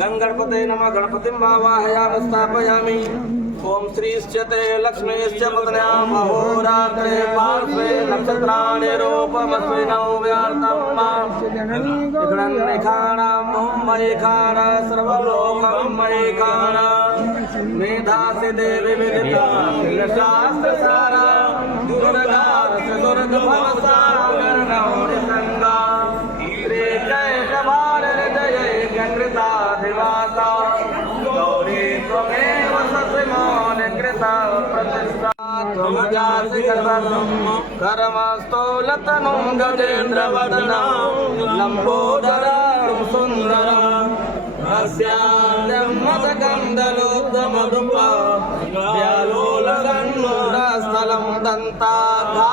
गंगणपते नमः गणपतिं वाहयामि स्थापयामि। ओम श्रीश्चते लक्ष्मीश्च पत्न्याम् अहोरात्रे पार्श्वे नक्षत्राणि रूपमस्मिनौ व्यार्तम् इकडन्निखाणाम् मयिखाण सर्वलोकं मयिखाण मेधासि देवी विदिता शास्त्रसारा दुर्गा दुर्गभवसागरनौरिसङ्गा जयकृताधिवासा गौरी त्वमेव ससिमोनिकृता प्रतिष्ठा त्वमजासि कर्मस्तोलतनुं गजेन्द्रवदनं लम्बोदरं सुन्दरम् अस्याद्यं मदगन्धलोद्धमधुपा व्यालोलगन्धस्थलं दन्ताघा